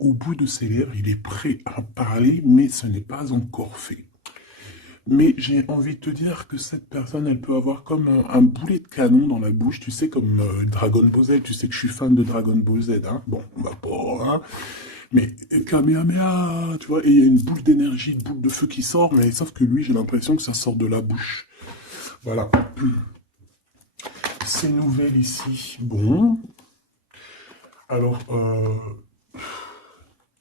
au bout de ses lèvres, il est prêt à parler, mais ce n'est pas encore fait. Mais j'ai envie de te dire que cette personne, elle peut avoir comme un boulet de canon dans la bouche, tu sais, comme Dragon Ball Z, tu sais que je suis fan de Dragon Ball Z, hein. Bon, bah pas, hein. Mais Kamehameha, tu vois, et il y a une boule d'énergie, une boule de feu qui sort, mais sauf que lui, j'ai l'impression que ça sort de la bouche. Voilà. Ces nouvelles ici. Bon. Alors,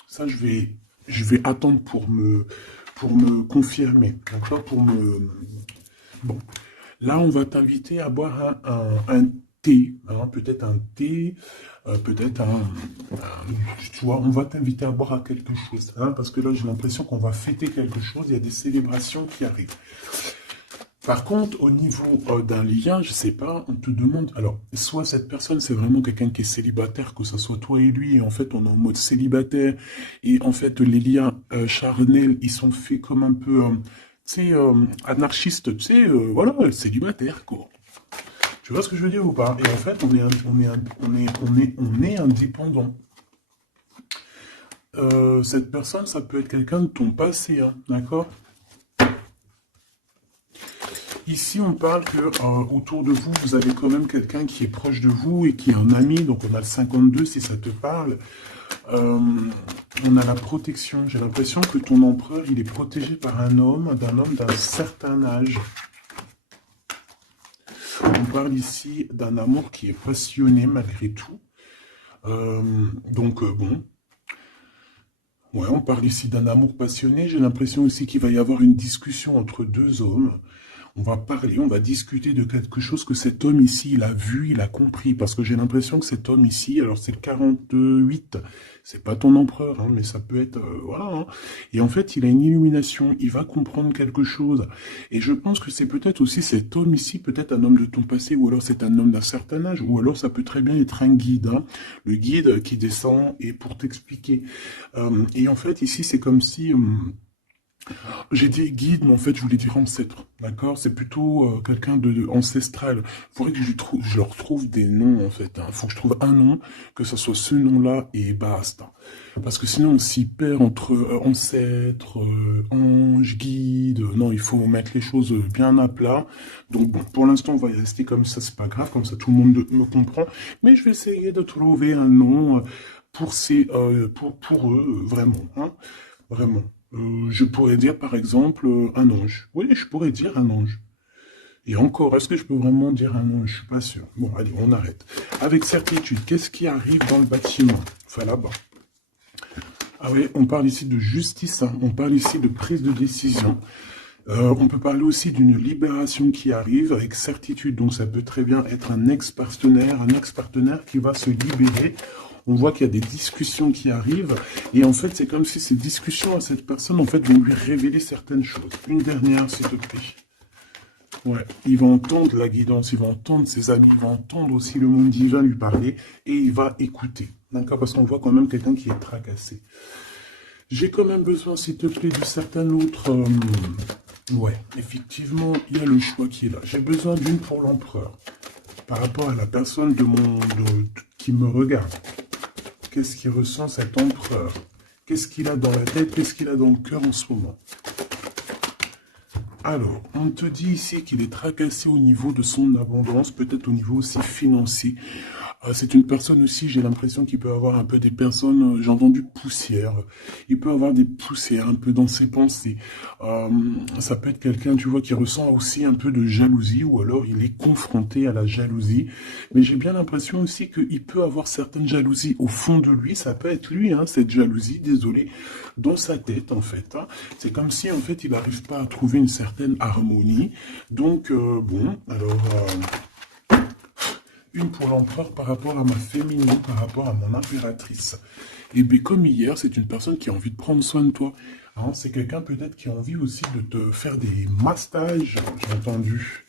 ça, je vais attendre pour me confirmer. D'accord? Bon. Là, on va t'inviter à boire un thé, hein, peut-être un thé, peut-être tu vois, on va t'inviter à boire à quelque chose, hein, parce que là, j'ai l'impression qu'on va fêter quelque chose, il y a des célébrations qui arrivent. Par contre, au niveau d'un lien, je sais pas, on te demande, alors, soit cette personne, c'est vraiment quelqu'un qui est célibataire, que ce soit toi et lui, et en fait, on est en mode célibataire, et en fait, les liens charnels, ils sont faits comme un peu, tu sais, anarchistes, tu sais, voilà, célibataire, quoi. Tu vois ce que je veux dire ou pas? Et en fait, on est indépendant. Cette personne, ça peut être quelqu'un de ton passé, hein, d'accord? Ici, on parle que autour de vous, vous avez quand même quelqu'un qui est proche de vous et qui est un ami. Donc, on a le 52 si ça te parle. Euh, on a la protection. J'ai l'impression que ton empereur, il est protégé par un homme d'un certain âge. On parle ici d'un amour qui est passionné malgré tout. Bon, ouais, on parle ici d'un amour passionné. J'ai l'impression aussi qu'il va y avoir une discussion entre deux hommes. On va parler, on va discuter de quelque chose que cet homme ici, il a vu, il a compris. Parce que j'ai l'impression que cet homme ici, alors c'est le 48, c'est pas ton empereur, hein, mais ça peut être, voilà, hein. Et en fait, il a une illumination, il va comprendre quelque chose. Et je pense que c'est peut-être aussi cet homme ici, peut-être un homme de ton passé, ou alors c'est un homme d'un certain âge, ou alors ça peut très bien être un guide, hein. Le guide qui descend et pour t'expliquer. Et en fait, ici, c'est comme si... j'ai dit guide, mais en fait, je voulais dire ancêtre, d'accord? C'est plutôt quelqu'un de ancestral. Il faudrait que je leur trouve des noms, en fait, hein. Il faut que je trouve un nom, que ce soit ce nom-là, et basta. Parce que sinon, on s'y perd entre ancêtre, ange, guide. Non, il faut mettre les choses bien à plat. Donc, bon, pour l'instant, on va y rester comme ça, c'est pas grave, comme ça, tout le monde me comprend. Mais je vais essayer de trouver un nom pour eux, vraiment, hein, vraiment. Je pourrais dire par exemple un ange. Oui, je pourrais dire un ange. Et encore, est-ce que je peux vraiment dire un ange? Je suis pas sûr. Bon, allez, on arrête. Avec certitude, qu'est-ce qui arrive dans le bâtiment? Enfin, là-bas. Ah oui, on parle ici de justice, hein. On parle ici de prise de décision. On peut parler aussi d'une libération qui arrive avec certitude. Donc ça peut très bien être un ex-partenaire qui va se libérer. On voit qu'il y a des discussions qui arrivent. Et en fait, c'est comme si ces discussions à cette personne, en fait, vont lui révéler certaines choses. Une dernière, s'il te plaît. Ouais, il va entendre la guidance, il va entendre ses amis, il va entendre aussi le monde divin lui parler et il va écouter. D'accord? Parce qu'on voit quand même quelqu'un qui est tracassé. J'ai quand même besoin, s'il te plaît, de certains autres... ouais, effectivement, il y a le choix qui est là. J'ai besoin d'une pour l'empereur. Par rapport à la personne qui me regarde. Qu'est-ce qu'il ressent cet empereur? Qu'est-ce qu'il a dans la tête? Qu'est-ce qu'il a dans le cœur en ce moment? Alors, on te dit ici qu'il est tracassé au niveau de son abondance, peut-être au niveau aussi financier. C'est une personne aussi, j'ai l'impression qu'il peut avoir un peu des personnes, j'ai entendu poussière. Il peut avoir des poussières un peu dans ses pensées. Ça peut être quelqu'un, tu vois, qui ressent aussi un peu de jalousie ou alors il est confronté à la jalousie. Mais j'ai bien l'impression aussi qu'il peut avoir certaines jalousies au fond de lui. Ça peut être lui, hein, cette jalousie, désolé, dans sa tête en fait, hein. C'est comme si en fait il n'arrive pas à trouver une certaine harmonie. Donc, bon, alors... une pour l'empereur par rapport à ma féminine, par rapport à mon impératrice. Et bien comme hier, c'est une personne qui a envie de prendre soin de toi. Hein, c'est quelqu'un peut-être qui a envie aussi de te faire des massages, j'ai entendu.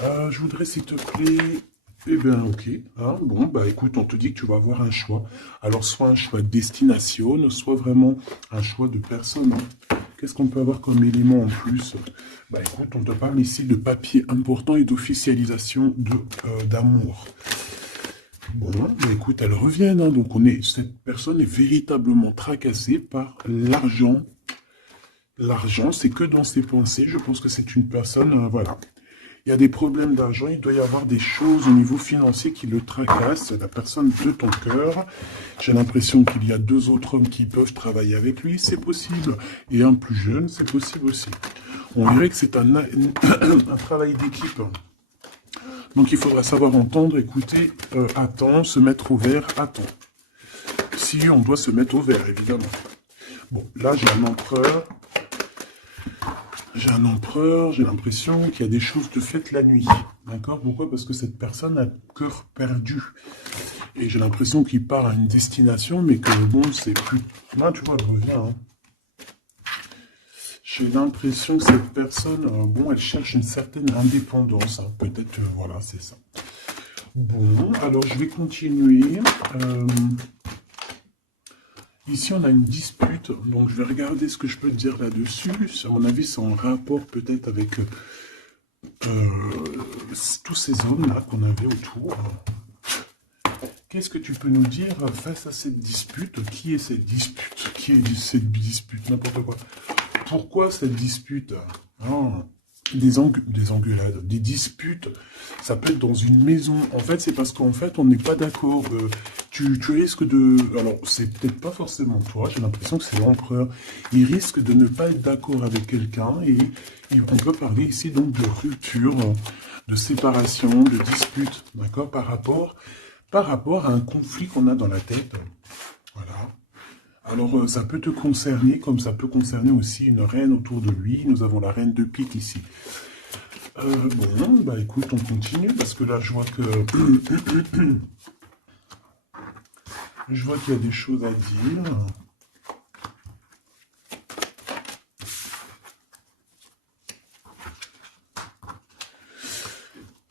Je voudrais s'il te plaît... Eh bien, ok. Hein, bon, bah écoute, on te dit que tu vas avoir un choix. Alors, soit un choix de destination, soit vraiment un choix de personne. Hein. Qu'est-ce qu'on peut avoir comme élément en plus? Bah écoute, on te parle ici de papier important et d'officialisation d'amour. Bon, mais écoute, elles reviennent, hein, donc cette personne est véritablement tracassée par l'argent. L'argent, c'est que dans ses pensées. Je pense que c'est une personne, voilà. Il y a des problèmes d'argent, il doit y avoir des choses au niveau financier qui le tracassent, la personne de ton cœur. J'ai l'impression qu'il y a 2 autres hommes qui peuvent travailler avec lui, c'est possible. Et un plus jeune, c'est possible aussi. On dirait que c'est un travail d'équipe. Donc il faudra savoir entendre, écouter, attendre, se mettre au vert, attendre. Si on doit se mettre au vert, évidemment. Bon, là j'ai un empereur. J'ai un empereur, j'ai l'impression qu'il y a des choses de faites la nuit. D'accord? Pourquoi? Parce que cette personne a le cœur perdu. Et j'ai l'impression qu'il part à une destination, mais que bon, c'est plus... Là, tu vois, elle revient. Hein. J'ai l'impression que cette personne, bon, elle cherche une certaine indépendance. Hein. Peut-être, voilà, c'est ça. Bon, alors je vais continuer. Ici, on a une dispute, donc je vais regarder ce que je peux te dire là-dessus. À mon avis, c'est en rapport peut-être avec tous ces hommes-là qu'on avait autour. Qu'est-ce que tu peux nous dire face à cette dispute? Qui est cette dispute? Qui est cette dispute? N'importe quoi. Pourquoi cette dispute? Des engueulades, des disputes, ça peut être dans une maison. En fait, c'est parce qu'en fait, on n'est pas d'accord. Tu risques de... Alors, c'est peut-être pas forcément toi, j'ai l'impression que c'est l'empereur. Il risque de ne pas être d'accord avec quelqu'un et on peut parler ici donc de rupture, de séparation, de dispute, d'accord, par rapport à un conflit qu'on a dans la tête. Voilà. Alors, ça peut te concerner, comme ça peut concerner aussi une reine autour de lui. Nous avons la reine de pique ici. Bon, bah écoute, on continue, parce que là, je vois que... je vois qu'il y a des choses à dire.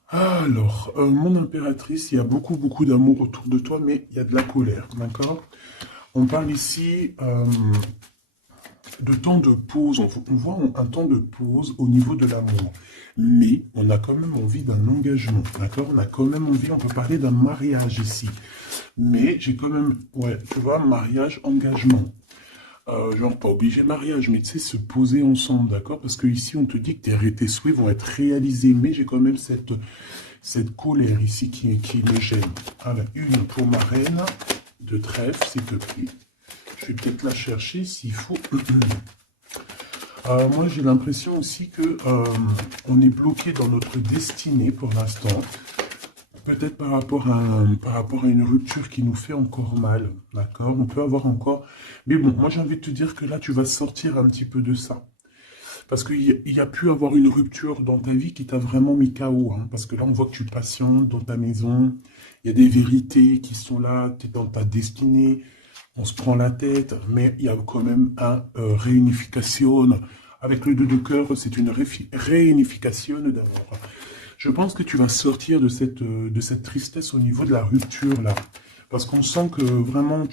Alors, mon impératrice, il y a beaucoup, beaucoup d'amour autour de toi, mais il y a de la colère, d'accord? On parle ici de temps de pause, on voit un temps de pause au niveau de l'amour. Mais on a quand même envie d'un engagement, d'accord? On a quand même envie, on peut parler d'un mariage ici. Mais j'ai quand même, ouais, tu vois, mariage, engagement. Genre, pas obligé mariage, mais tu sais, se poser ensemble, d'accord? Parce que ici, on te dit que tes souhaits vont être réalisés, mais j'ai quand même cette colère ici qui me gêne. Alors, une pour ma reine de trèfle, s'il te plaît. Je vais peut-être la chercher s'il faut. Moi, j'ai l'impression aussi que on est bloqué dans notre destinée pour l'instant. Peut-être par rapport à une rupture qui nous fait encore mal, d'accord? On peut avoir encore... Mais bon, moi j'ai envie de te dire que là, tu vas sortir un petit peu de ça. Parce qu'il y a pu avoir une rupture dans ta vie qui t'a vraiment mis KO. Hein, parce que là, on voit que tu patientes dans ta maison. Il y a des vérités qui sont là, tu es dans ta destinée. On se prend la tête, mais il y a quand même un réunification. Avec le 2 de cœur, c'est une réunification d'amour. Je pense que tu vas sortir de cette tristesse au niveau de la rupture, là. Parce qu'on sent que vraiment,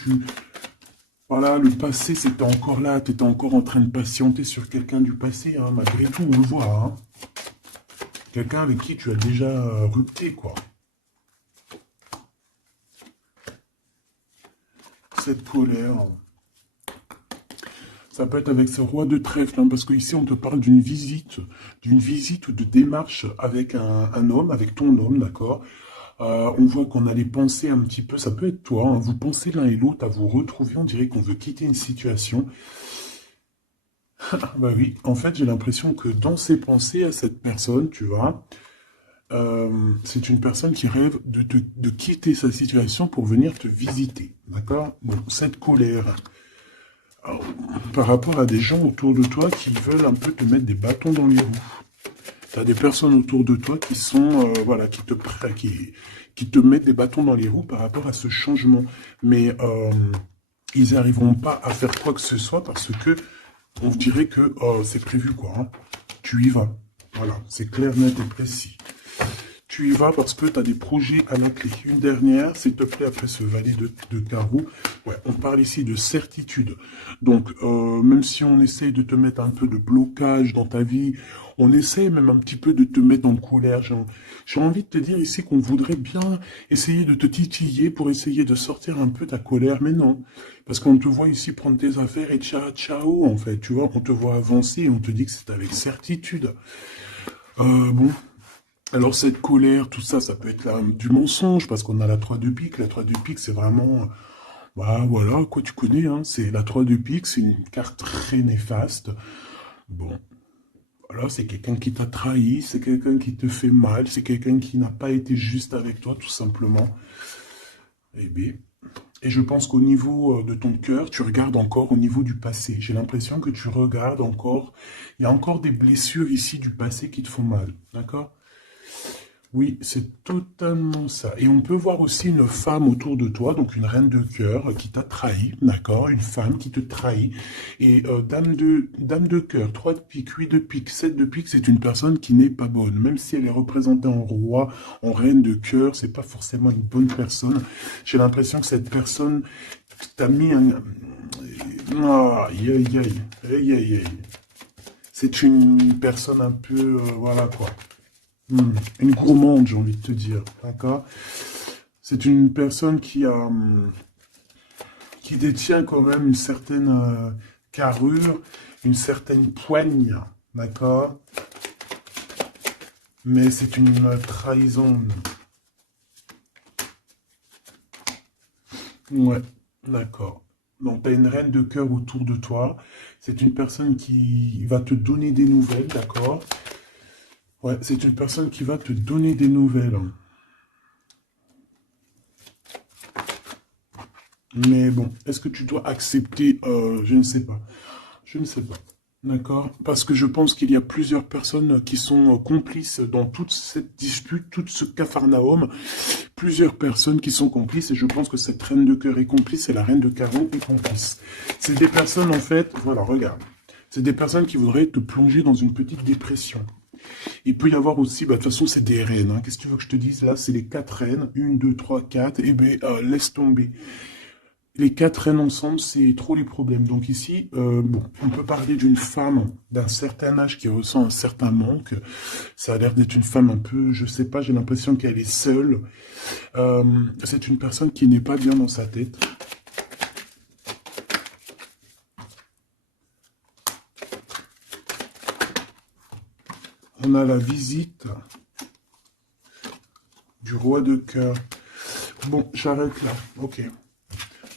voilà, le passé, c'était encore là. Tu étais encore en train de patienter sur quelqu'un du passé, hein, malgré tout, on le voit. Hein. Quelqu'un avec qui tu as déjà rupté, quoi. Cette colère... Ça peut être avec ce roi de trèfle, hein, parce qu'ici on te parle d'une visite ou de démarche avec un homme, avec ton homme, d'accord. On voit qu'on allait penser un petit peu, ça peut être toi, hein, vous pensez l'un et l'autre à vous retrouver, on dirait qu'on veut quitter une situation. Bah oui, en fait j'ai l'impression que dans ses pensées à cette personne, tu vois, c'est une personne qui rêve de quitter sa situation pour venir te visiter, d'accord. Bon, cette colère... par rapport à des gens autour de toi qui veulent un peu te mettre des bâtons dans les roues. Tu as des personnes autour de toi qui sont, voilà, qui te mettent des bâtons dans les roues par rapport à ce changement. Mais ils n'arriveront pas à faire quoi que ce soit parce que on dirait que c'est prévu, quoi. Hein. Tu y vas. Voilà, c'est clair, net et précis. Tu y vas parce que tu as des projets à la clé. Une dernière, s'il te plaît, après ce valet de carreau. Ouais, on parle ici de certitude. Donc, même si on essaye de te mettre un peu de blocage dans ta vie, on essaye même un petit peu de te mettre en colère. J'ai envie de te dire ici qu'on voudrait bien essayer de te titiller pour essayer de sortir un peu ta colère, mais non. Parce qu'on te voit ici prendre tes affaires et ciao, ciao, en fait. Tu vois, on te voit avancer et on te dit que c'est avec certitude. Bon. Alors cette colère, tout ça, ça peut être du mensonge, parce qu'on a la 3 de pique. La 3 de pique, c'est vraiment... Bah voilà, quoi tu connais, hein. C'est la 3 de pique, c'est une carte très néfaste. Bon, voilà, c'est quelqu'un qui t'a trahi, c'est quelqu'un qui te fait mal, c'est quelqu'un qui n'a pas été juste avec toi, tout simplement. Eh bien, et je pense qu'au niveau de ton cœur, tu regardes encore au niveau du passé. J'ai l'impression que tu regardes encore, il y a encore des blessures ici du passé qui te font mal, d'accord? Oui, c'est totalement ça. Et on peut voir aussi une femme autour de toi, donc une reine de cœur qui t'a trahi, d'accord? Une femme qui te trahit. Et dame de cœur, 3 de pique, 8 de pique, 7 de pique, c'est une personne qui n'est pas bonne. Même si elle est représentée en roi, en reine de cœur, c'est pas forcément une bonne personne. J'ai l'impression que cette personne t'a mis un... Ah, aïe, aïe, aïe, aïe, aïe, aïe. C'est une personne un peu... voilà quoi. Une gourmande, j'ai envie de te dire, d'accord? C'est une personne qui détient quand même une certaine carrure, une certaine poigne, d'accord? Mais c'est une trahison. Ouais, d'accord. Donc, tu as une reine de cœur autour de toi. C'est une personne qui va te donner des nouvelles, d'accord? Ouais, c'est une personne qui va te donner des nouvelles. Mais bon, est-ce que tu dois accepter je ne sais pas. Je ne sais pas. D'accord? Parce que je pense qu'il y a plusieurs personnes qui sont complices dans toute cette dispute, tout ce capharnaüm. Plusieurs personnes qui sont complices et je pense que cette reine de cœur est complice et la reine de carreau est complice. C'est des personnes, en fait, voilà, regarde. C'est des personnes qui voudraient te plonger dans une petite dépression. Il peut y avoir aussi, bah, de toute façon, c'est des reines. Hein. Qu'est-ce que tu veux que je te dise? Là, c'est les 4 reines. 1, 2, 3, 4. Eh bien, laisse tomber. Les 4 reines ensemble, c'est trop les problèmes. Donc ici, bon, on peut parler d'une femme d'un certain âge qui ressent un certain manque. Ça a l'air d'être une femme un peu, je sais pas, j'ai l'impression qu'elle est seule. C'est une personne qui n'est pas bien dans sa tête. On a la visite du roi de cœur. Bon, j'arrête là. Ok.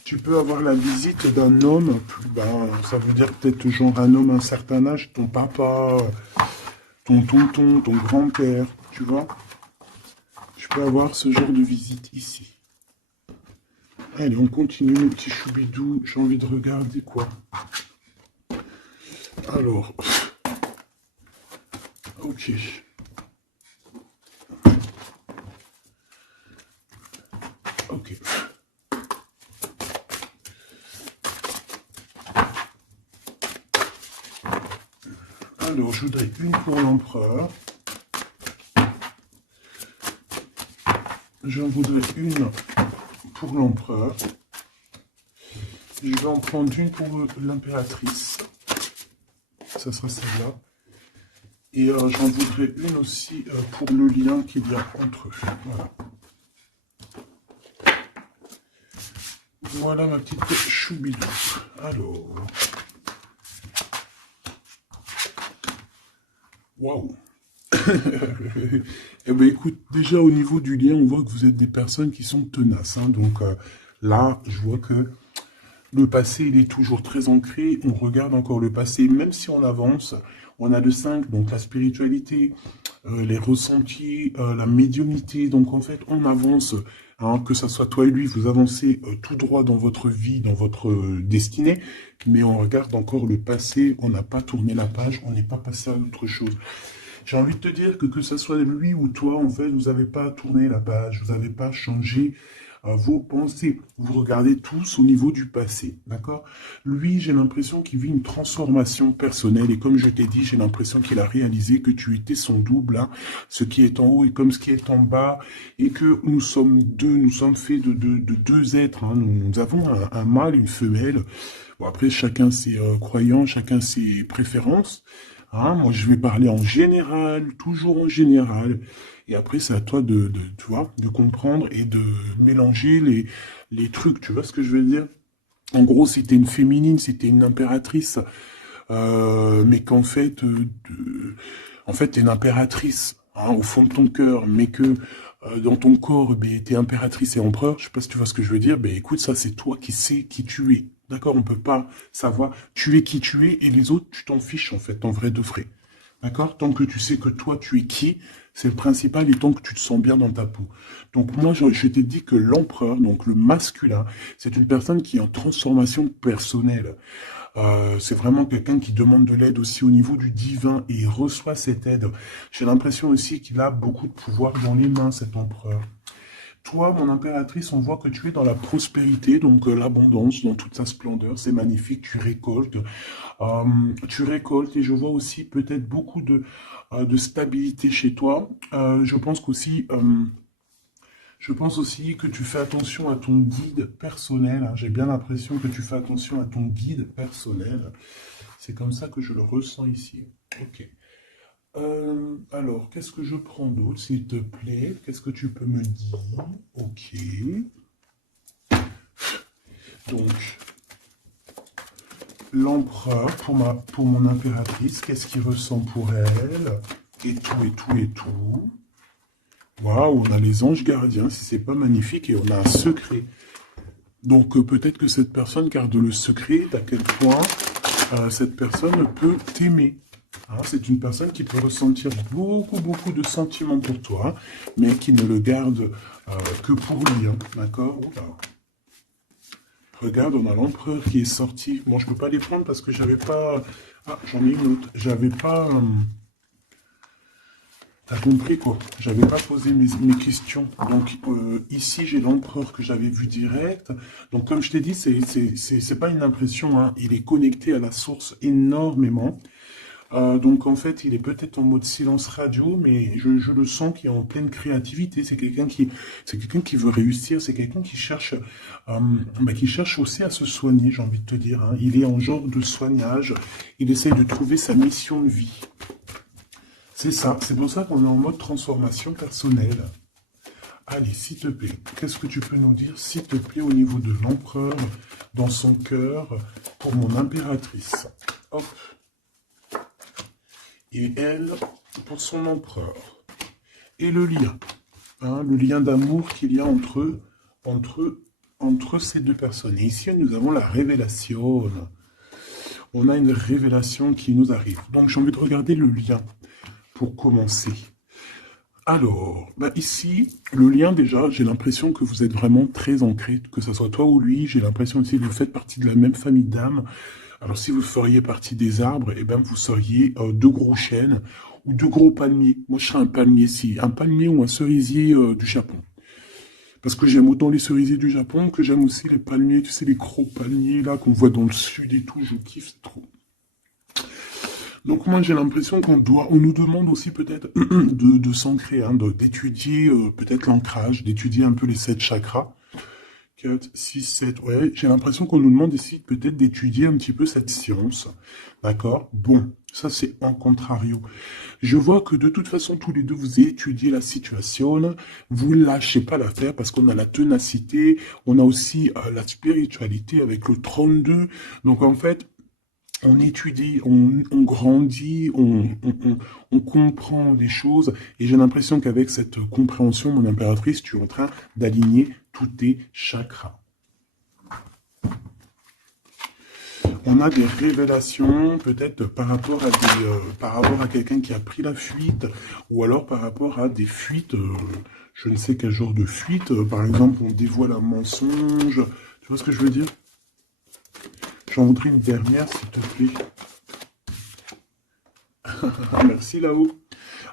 Tu peux avoir la visite d'un homme, ben, ça veut dire peut-être genre un homme à un certain âge, ton papa, ton tonton, ton grand-père, tu vois. Tu peux avoir ce genre de visite ici. Allez, on continue, mes petits choubidous. J'ai envie de regarder quoi. Alors, ok. Ok. Alors, je voudrais une pour l'empereur. J'en voudrais une pour l'empereur. Je vais en prendre une pour l'impératrice. Ça sera celle-là. Et j'en voudrais une aussi pour le lien qu'il y a entre eux. Voilà. Voilà ma petite choubidou. Alors. Waouh. Eh bien, écoute, déjà au niveau du lien, on voit que vous êtes des personnes qui sont tenaces. Hein. Donc là, je vois que le passé, il est toujours très ancré. On regarde encore le passé, même si on avance. On a le 5, donc la spiritualité, les ressentis, la médiumnité. Donc en fait, on avance. Hein, que ça soit toi et lui, vous avancez tout droit dans votre vie, dans votre destinée. Mais on regarde encore le passé. On n'a pas tourné la page. On n'est pas passé à autre chose. J'ai envie de te dire que ce soit lui ou toi, en fait, vous n'avez pas tourné la page, vous n'avez pas changé vos pensées. Vous regardez tous au niveau du passé, d'accord? Lui, j'ai l'impression qu'il vit une transformation personnelle et comme je t'ai dit, j'ai l'impression qu'il a réalisé que tu étais son double, hein, ce qui est en haut et comme ce qui est en bas et que nous sommes deux, nous sommes faits de deux êtres, hein. Nous avons un mâle, une femelle. Bon, après, chacun ses croyances, chacun ses préférences. Hein, moi, je vais parler en général, toujours en général. Et après, c'est à toi tu vois, de comprendre et de mélanger les trucs. Tu vois ce que je veux dire? En gros, si t'es une féminine, si t'es une impératrice, mais qu'en fait, en fait, t'es une impératrice, hein, au fond de ton cœur, mais que dans ton corps, ben, t'es impératrice et empereur, je sais pas si tu vois ce que je veux dire, ben écoute, ça c'est toi qui sais qui tu es. D'accord? On peut pas savoir, tu es qui tu es, et les autres, tu t'en fiches, en fait, en vrai de vrai. D'accord? Tant que tu sais que toi, tu es qui, c'est le principal, et tant que tu te sens bien dans ta peau. Donc moi, je t'ai dit que l'empereur, donc le masculin, c'est une personne qui est en transformation personnelle. C'est vraiment quelqu'un qui demande de l'aide aussi au niveau du divin et il reçoit cette aide. J'ai l'impression aussi qu'il a beaucoup de pouvoir dans les mains, cet empereur. Toi, mon impératrice, on voit que tu es dans la prospérité, donc l'abondance dans toute sa splendeur. C'est magnifique, tu récoltes et je vois aussi peut-être beaucoup de stabilité chez toi. Je pense aussi que tu fais attention à ton guide personnel, hein. J'ai bien l'impression que tu fais attention à ton guide personnel. C'est comme ça que je le ressens ici. Ok. Alors, qu'est-ce que je prends d'autre, s'il te plaît? Qu'est-ce que tu peux me dire? Ok. Donc, l'empereur pour mon impératrice, qu'est-ce qu'il ressent pour elle? Et tout, et tout, et tout. Waouh, on a les anges gardiens, si c'est pas magnifique, et on a un secret. Donc peut-être que cette personne garde le secret d'à quel point cette personne peut t'aimer. Hein, c'est une personne qui peut ressentir beaucoup, beaucoup de sentiments pour toi, mais qui ne le garde que pour lui. Hein, d'accord? Oula. Regarde, on a l'empereur qui est sorti. Bon, je peux pas les prendre parce que j'avais pas... Ah, j'en ai une autre. J'avais pas... T'as compris quoi? J'avais pas posé mes questions. Donc ici j'ai l'empereur que j'avais vu direct. Donc comme je t'ai dit, c'est pas une impression, hein. Il est connecté à la source énormément. Donc en fait, il est peut-être en mode silence radio, mais je le sens qu'il est en pleine créativité. C'est quelqu'un qui veut réussir. C'est quelqu'un qui cherche aussi à se soigner. J'ai envie de te dire, hein. Il est en genre de soignage. Il essaye de trouver sa mission de vie. C'est ça, c'est pour ça qu'on est en mode transformation personnelle. Allez, s'il te plaît, qu'est-ce que tu peux nous dire, s'il te plaît, au niveau de l'empereur, dans son cœur, pour mon impératrice? Hop. Et elle, pour son empereur. Et le lien, hein, le lien d'amour qu'il y a entre ces deux personnes. Et ici, nous avons la révélation. On a une révélation qui nous arrive. Donc, j'ai envie de regarder le lien pour commencer. Alors, bah ici, le lien déjà, j'ai l'impression que vous êtes vraiment très ancrés, que ce soit toi ou lui, j'ai l'impression aussi que vous faites partie de la même famille d'âmes. Alors si vous feriez partie des arbres, eh ben vous seriez deux gros chênes ou deux gros palmiers. Moi je serais un palmier ici, un palmier ou un cerisier du Japon. Parce que j'aime autant les cerisiers du Japon que j'aime aussi les palmiers, tu sais, les gros palmiers là qu'on voit dans le sud et tout, je kiffe, c'est trop. Donc moi j'ai l'impression on nous demande aussi peut-être de s'ancrer, hein, d'étudier peut-être l'ancrage, d'étudier un peu les 7 chakras. 4, 6, 7, ouais, j'ai l'impression qu'on nous demande ici peut-être d'étudier un petit peu cette science. D'accord? Bon, ça c'est en contrario. Je vois que de toute façon, tous les deux, vous étudiez la situation, vous lâchez pas l'affaire parce qu'on a la ténacité, on a aussi la spiritualité avec le 32. Donc en fait, on étudie, on grandit, on comprend les choses. Et j'ai l'impression qu'avec cette compréhension, mon impératrice, tu es en train d'aligner tous tes chakras. On a des révélations, peut-être par rapport à quelqu'un qui a pris la fuite, ou alors par rapport à des fuites, je ne sais quel genre de fuite. Par exemple, on dévoile un mensonge. Tu vois ce que je veux dire? J'en voudrais une dernière, s'il te plaît. Merci là-haut.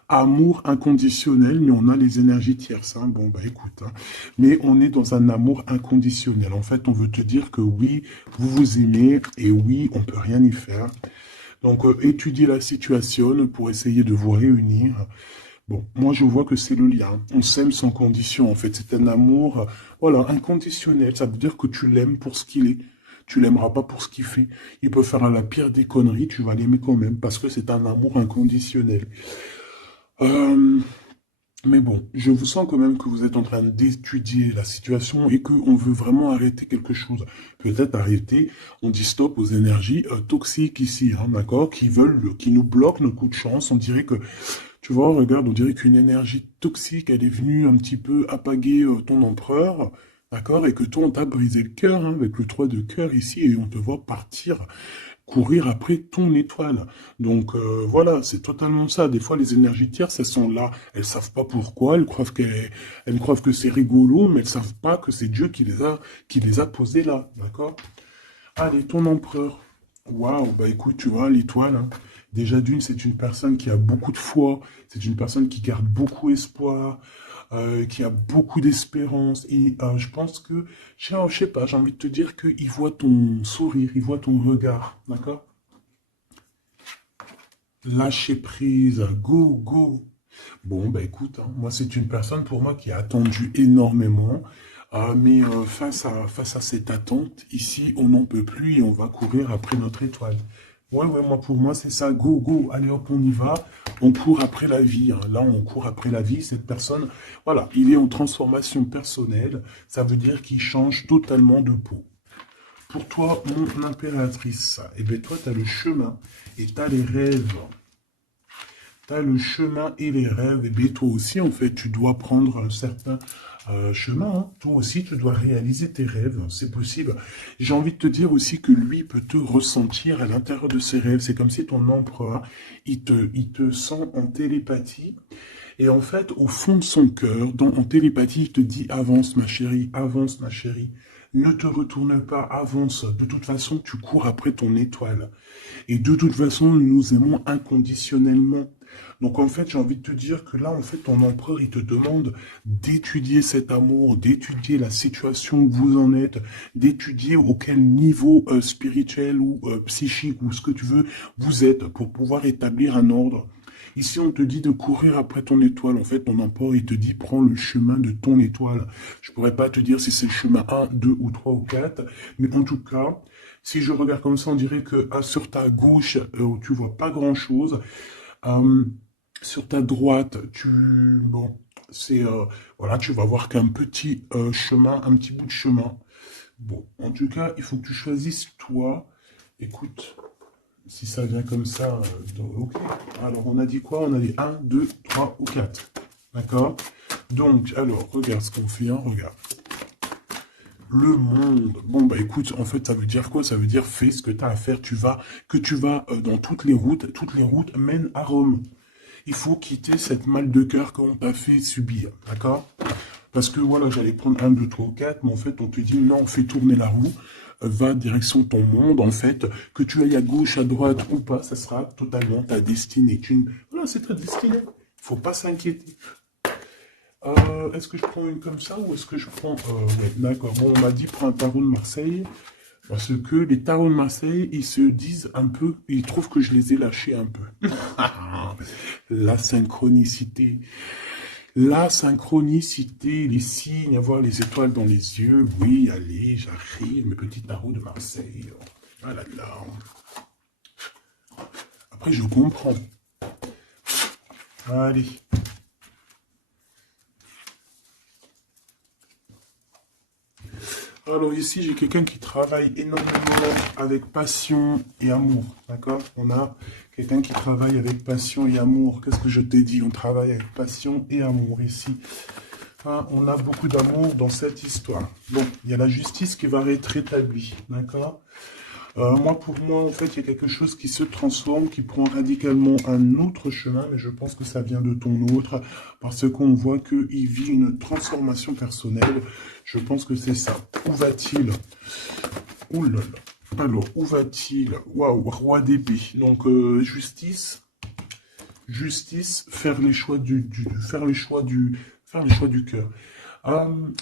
Amour inconditionnel, mais on a les énergies tierces. Hein. Bon, bah écoute, hein. Mais on est dans un amour inconditionnel. En fait, on veut te dire que oui, vous vous aimez, et oui, on peut rien y faire. Donc, étudiez la situation pour essayer de vous réunir. Bon, moi je vois que c'est le lien. On s'aime sans condition, en fait. C'est un amour, voilà, inconditionnel. Ça veut dire que tu l'aimes pour ce qu'il est. Tu l'aimeras pas pour ce qu'il fait. Il peut faire la pire des conneries, tu vas l'aimer quand même, parce que c'est un amour inconditionnel. Euh, mais bon, je vous sens quand même que vous êtes en train d'étudier la situation et qu'on veut vraiment arrêter quelque chose. Peut-être arrêter, on dit stop aux énergies toxiques ici, hein, d'accord, qui nous bloquent nos coups de chance. On dirait que tu vois, regarde, on dirait qu'une énergie toxique, elle est venue un petit peu apaguer ton empereur, d'accord, et que toi, on t'a brisé le cœur, hein, avec le 3 de cœur ici, et on te voit partir, courir après ton étoile. Donc voilà, c'est totalement ça. Des fois, les énergies tierces, elles sont là, elles savent pas pourquoi, elles croient que c'est rigolo, mais elles savent pas que c'est Dieu qui les a posées là, d'accord? Allez, ton empereur. Waouh, bah écoute, tu vois, l'étoile, hein. Déjà d'une, c'est une personne qui a beaucoup de foi, c'est une personne qui garde beaucoup espoir, qui a beaucoup d'espérance. Et je pense que, je sais pas, j'ai envie de te dire qu'il voit ton sourire, il voit ton regard, d'accord? Lâcher prise, go, go. Bon, bah écoute, hein, moi c'est une personne pour moi qui a attendu énormément, mais face à cette attente, ici on n'en peut plus et on va courir après notre étoile. Ouais, ouais, moi pour moi c'est ça, go, go, allez hop, on y va, on court après la vie, hein. Là on court après la vie, cette personne, voilà, il est en transformation personnelle, ça veut dire qu'il change totalement de peau. Pour toi, mon impératrice, eh bien toi tu as le chemin et tu as les rêves. T'as le chemin et les rêves, et bien toi aussi, en fait, tu dois prendre un certain chemin. Hein. Toi aussi, tu dois réaliser tes rêves, c'est possible. J'ai envie de te dire aussi que lui peut te ressentir à l'intérieur de ses rêves. C'est comme si ton empereur, il te sent en télépathie. Et en fait, au fond de son cœur, en télépathie, il te dit avance ma chérie. Ne te retourne pas, avance. De toute façon, tu cours après ton étoile. Et de toute façon, nous nous aimons inconditionnellement. Donc en fait, j'ai envie de te dire que là, en fait, ton empereur, il te demande d'étudier cet amour, d'étudier la situation où vous en êtes, d'étudier auquel niveau spirituel ou psychique ou ce que tu veux vous êtes pour pouvoir établir un ordre. Ici, on te dit de courir après ton étoile. En fait, ton empereur, il te dit, prends le chemin de ton étoile. Je pourrais pas te dire si c'est le chemin 1, 2 ou 3 ou 4, mais en tout cas, si je regarde comme ça, on dirait que sur ta gauche, tu vois pas grand-chose. Euh, sur ta droite, bon, c'est, voilà, tu vas voir qu'un petit chemin, un petit bout de chemin. Bon, en tout cas, il faut que tu choisisses toi. Écoute, si ça vient comme ça, ok. Alors, on a dit quoi? On a dit 1, 2, 3 ou 4. D'accord? Donc, alors, regarde ce qu'on fait, hein, regarde. Le monde. Bon, bah écoute, en fait, ça veut dire quoi? Ça veut dire fais ce que tu as à faire. Tu vas dans toutes les routes mènent à Rome. Il faut quitter cette mal de cœur qu'on t'a fait subir, d'accord? Parce que voilà, j'allais prendre 1, 2, 3, 4, mais en fait, on te dit non, fais tourner la roue, va direction ton monde, en fait, que tu ailles à gauche, à droite ou pas, ça sera totalement ta destinée. Voilà, c'est ta destinée. Faut pas s'inquiéter. Est-ce que je prends une comme ça ou est-ce que je prends... ouais, d'accord. Bon, on m'a dit prends un tarot de Marseille. Parce que les tarots de Marseille, ils se disent un peu... Ils trouvent que je les ai lâchés un peu. La synchronicité. La synchronicité, les signes, avoir les étoiles dans les yeux. Oui, allez, j'arrive, mes petits tarots de Marseille. Ah là là. Après, je comprends. Allez. Alors ici, j'ai quelqu'un qui travaille énormément avec passion et amour, d'accord? On a quelqu'un qui travaille avec passion et amour. Qu'est-ce que je t'ai dit? On travaille avec passion et amour ici. Hein, on a beaucoup d'amour dans cette histoire. Bon, il y a la justice qui va être rétablie, d'accord? Moi, pour moi, en fait, il y a quelque chose qui se transforme, qui prend radicalement un autre chemin, mais je pense que ça vient de ton autre, parce qu'on voit qu'il vit une transformation personnelle. Je pense que c'est ça. Où va-t-il? Ouh là là. Alors, où va-t-il? Waouh, roi d'épée. Donc, justice. justice, faire les choix faire les choix du cœur.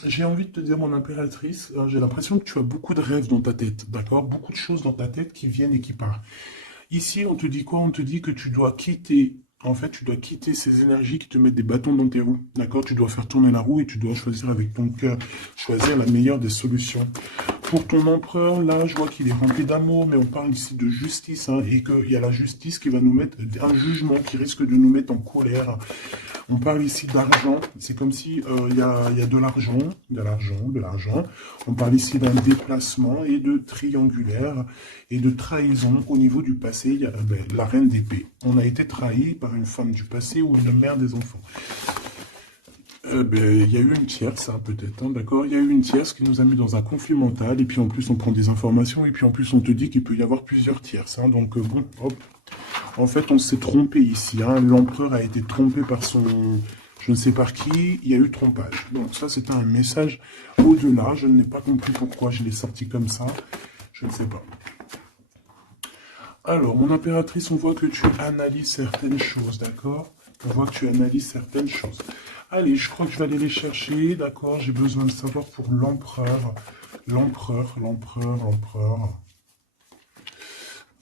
J'ai envie de te dire, mon impératrice, j'ai l'impression que tu as beaucoup de rêves dans ta tête, d'accord? Beaucoup de choses dans ta tête qui viennent et qui partent. Ici, on te dit quoi? On te dit que tu dois quitter, en fait, tu dois quitter ces énergies qui te mettent des bâtons dans tes roues, d'accord? Tu dois faire tourner la roue et tu dois choisir avec ton cœur, choisir la meilleure des solutions. Pour ton empereur, là, je vois qu'il est rempli d'amour, mais on parle ici de justice, hein, et qu'il y a la justice qui va nous mettre, un jugement qui risque de nous mettre en colère. On parle ici d'argent, c'est comme si il y a de l'argent, de l'argent. On parle ici d'un déplacement et de triangulaire et de trahison au niveau du passé. Il y a la reine d'épée. On a été trahi par une femme du passé ou une mère des enfants. Il y a eu une tierce, hein, peut-être, hein, d'accord? Il y a eu une tierce qui nous a mis dans un conflit mental, et puis en plus on prend des informations, et puis en plus on te dit qu'il peut y avoir plusieurs tierces, hein, donc bon, hop. En fait, on s'est trompé ici, hein. L'empereur a été trompé par son... Je ne sais par qui, il y a eu trompage. Donc ça, c'était un message au-delà. Je n'ai pas compris pourquoi je l'ai sorti comme ça. Je ne sais pas. Alors, mon impératrice, on voit que tu analyses certaines choses, d'accord? On voit que tu analyses certaines choses. Allez, je crois que je vais aller les chercher, d'accord? J'ai besoin de savoir pour l'empereur. L'empereur.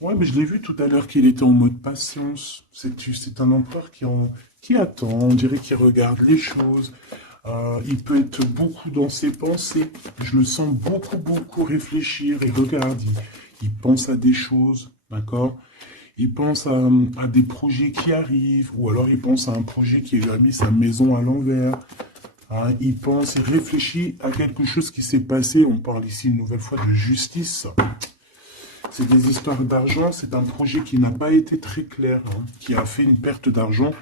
Ouais, mais je l'ai vu tout à l'heure qu'il était en mode patience. C'est un empereur qui attend, on dirait qu'il regarde les choses. Il peut être beaucoup dans ses pensées. Je le sens beaucoup réfléchir et regarde. Il pense à des choses, d'accord? Il pense à des projets qui arrivent, ou alors il pense à un projet qui lui a mis sa maison à l'envers. Hein, il pense, il réfléchit à quelque chose qui s'est passé. On parle ici une nouvelle fois de justice. C'est des histoires d'argent, c'est un projet qui n'a pas été très clair, hein, qui a fait une perte d'argent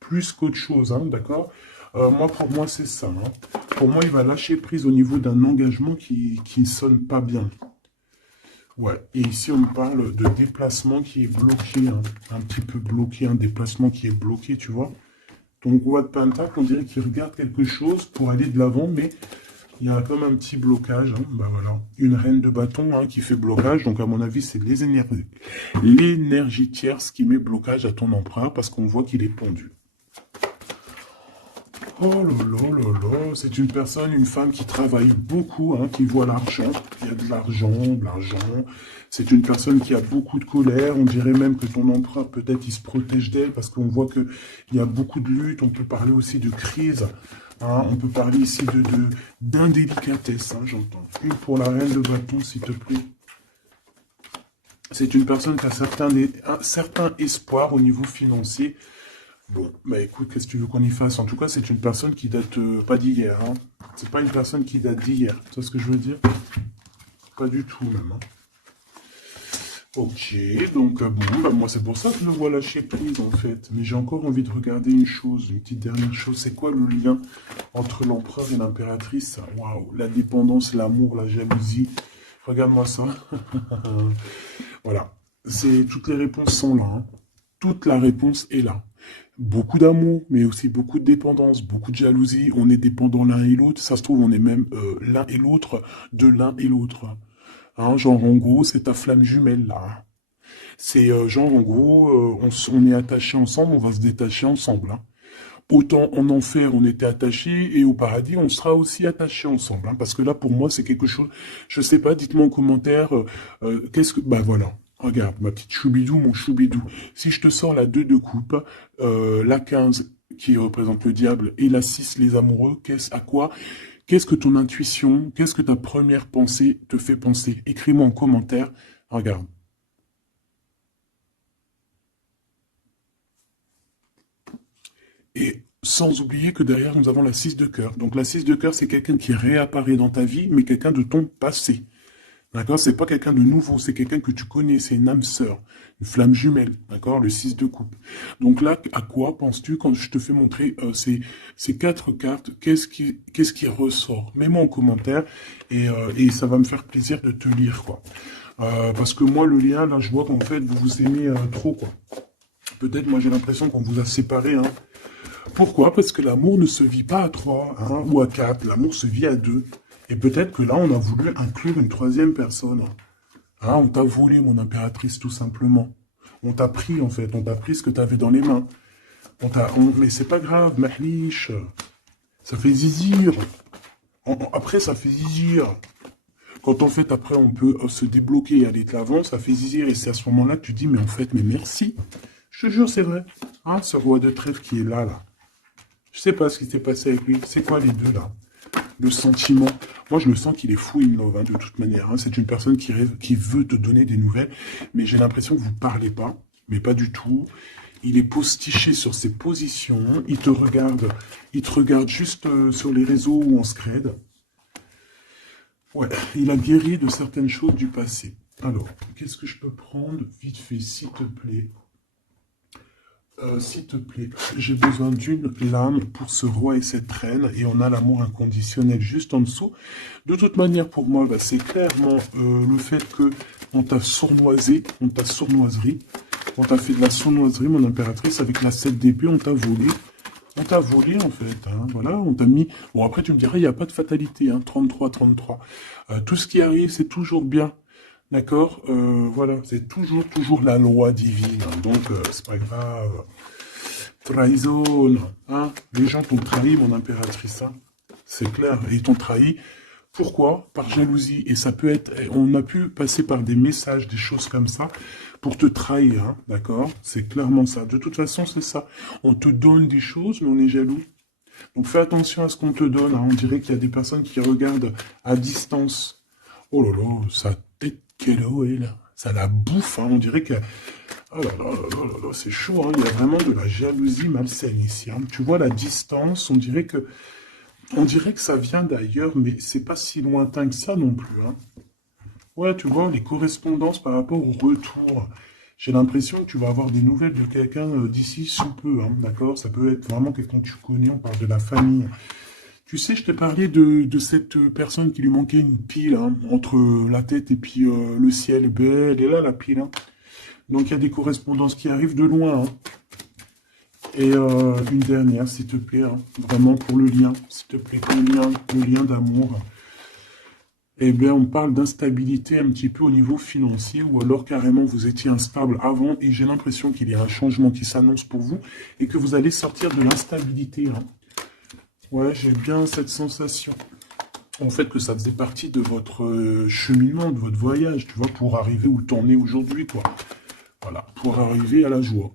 plus qu'autre chose, hein, d'accord? Pour moi, c'est ça. Hein. Pour moi, il va lâcher prise au niveau d'un engagement qui ne sonne pas bien. Ouais, et ici, on me parle de déplacement qui est bloqué, hein, un petit peu bloqué, un déplacement qui est bloqué, tu vois? Donc, roi de Pentacle, on dirait qu'il regarde quelque chose pour aller de l'avant, mais... il y a comme un petit blocage, hein. Bah voilà, une reine de bâton, hein, qui fait blocage. Donc à mon avis, c'est l'énergie tierce qui met blocage à ton empereur parce qu'on voit qu'il est pendu. Oh là, c'est une personne, une femme qui travaille beaucoup, hein, qui voit l'argent. Il y a de l'argent, C'est une personne qui a beaucoup de colère. On dirait même que ton empereur, peut-être, il se protège d'elle parce qu'on voit qu'il y a beaucoup de luttes. On peut parler aussi de crise. Hein, on peut parler ici d'indélicatesse, hein, j'entends. Une pour la reine de bâton, s'il te plaît. C'est une personne qui a un certain espoir au niveau financier. Bon, bah écoute, qu'est-ce que tu veux qu'on y fasse? En tout cas, c'est une personne qui date pas d'hier. Hein. C'est pas une personne qui date d'hier. Tu vois ce que je veux dire? Pas du tout, même. Hein. Ok, donc bon, bah, moi c'est pour ça que je le vois lâcher prise en fait. Mais j'ai encore envie de regarder une chose, une petite dernière chose. C'est quoi le lien entre l'empereur et l'impératrice? Waouh, la dépendance, l'amour, la jalousie. Regarde-moi ça. Voilà, toutes les réponses sont là. Hein. Toute la réponse est là. Beaucoup d'amour, mais aussi beaucoup de dépendance, beaucoup de jalousie. On est dépendants l'un et l'autre. Ça se trouve, on est même l'un et l'autre de l'un et l'autre. Hein, genre, en gros, c'est ta flamme jumelle, là. C'est genre, en gros, on est attachés ensemble, on va se détacher ensemble. Hein. Autant en enfer, on était attachés, et au paradis, on sera aussi attachés ensemble. Hein, parce que là, pour moi, c'est quelque chose... Je sais pas, dites-moi en commentaire, qu'est-ce que... Bah voilà, regarde, ma petite choubidou, mon choubidou. Si je te sors la 2 de coupe, la 15 qui représente le diable, et la 6, les amoureux, Qu'est-ce que ton intuition, qu'est-ce que ta première pensée te fait penser? Écris-moi en commentaire. Regarde. Et sans oublier que derrière, nous avons la 6 de cœur. Donc la 6 de cœur, c'est quelqu'un qui réapparaît dans ta vie, mais quelqu'un de ton passé. D'accord? C'est pas quelqu'un de nouveau, c'est quelqu'un que tu connais, c'est une âme sœur, une flamme jumelle, d'accord? Le 6 de coupe. Donc là, à quoi penses-tu quand je te fais montrer ces 4 cartes? Qu'est-ce qui ressort? Mets-moi en commentaire et ça va me faire plaisir de te lire, quoi. Parce que moi, le lien, là, je vois qu'en fait, vous vous aimez trop, quoi. Peut-être, moi, j'ai l'impression qu'on vous a séparés, hein. Pourquoi? Parce que l'amour ne se vit pas à 3, hein, ou à 4. L'amour se vit à 2. Et peut-être que là, on a voulu inclure une troisième personne. Hein, on t'a volé, mon impératrice, tout simplement. On t'a pris, en fait. On t'a pris ce que tu avais dans les mains. Mais c'est pas grave, mahlish. Ça fait zizir. Après, ça fait zizir. Quand en fait, après, on peut se débloquer et aller de l'avant, ça fait zizir. Et c'est à ce moment-là que tu dis, mais en fait, mais merci. Je te jure, c'est vrai. Hein, ce roi de trèfle qui est là, là. Je sais pas ce qui s'est passé avec lui. C'est quoi les deux, là? Le sentiment. Moi, je le sens qu'il est fou in love, hein, de toute manière. Hein. C'est une personne qui veut te donner des nouvelles. Mais j'ai l'impression que vous ne parlez pas. Mais pas du tout. Il est postiché sur ses positions. Il te regarde juste sur les réseaux ou en scred. Ouais, il a guéri de certaines choses du passé. Alors, qu'est-ce que je peux prendre vite fait, s'il te plaît? S'il te plaît, j'ai besoin d'une lame pour ce roi et cette reine, et on a l'amour inconditionnel juste en dessous. De toute manière, pour moi, bah, c'est clairement le fait que on t'a sournoisé, on t'a sournoiserie, on t'a fait de la sournoiserie, mon impératrice, avec la 7 d'épée, on t'a volé. On t'a volé, en fait, hein, voilà, on t'a mis... Bon, après, tu me diras, il n'y a pas de fatalité, hein, 33, 33. Tout ce qui arrive, c'est toujours bien, d'accord. Voilà, c'est toujours la loi divine, hein, donc c'est pas grave. Trahison, hein, les gens t'ont trahi, mon impératrice, hein, c'est clair, et ils t'ont trahi. Pourquoi? Par jalousie. Et ça peut être... On a pu passer par des messages, des choses comme ça, pour te trahir, hein, d'accord? C'est clairement ça. De toute façon, c'est ça. On te donne des choses, mais on est jaloux. Donc fais attention à ce qu'on te donne. Hein. On dirait qu'il y a des personnes qui regardent à distance. Oh là là, sa tête qu'elle est là. Ça la bouffe, hein. On dirait que... Oh là là là là là, c'est chaud, hein. Il y a vraiment de la jalousie malsaine ici. Hein. Tu vois la distance, on dirait que... ça vient d'ailleurs, mais c'est pas si lointain que ça non plus. Hein. Ouais, tu vois, les correspondances par rapport au retour. J'ai l'impression que tu vas avoir des nouvelles de quelqu'un d'ici sous peu, hein, d'accord? Ça peut être vraiment quelqu'un que tu connais, on parle de la famille. Tu sais, je t'ai parlé de cette personne qui lui manquait une pile, hein, entre la tête et puis le ciel. Ben, elle est là, la pile. Hein. Donc, il y a des correspondances qui arrivent de loin. Hein. Et une dernière, s'il te plaît, hein, vraiment pour le lien, s'il te plaît, le lien d'amour. Eh bien, on parle d'instabilité un petit peu au niveau financier, ou alors carrément vous étiez instable avant, et j'ai l'impression qu'il y a un changement qui s'annonce pour vous, et que vous allez sortir de l'instabilité. Hein. Ouais, j'ai bien cette sensation. En fait, que ça faisait partie de votre cheminement, de votre voyage, tu vois, pour arriver où t'en es aujourd'hui, quoi. Voilà, pour arriver à la joie.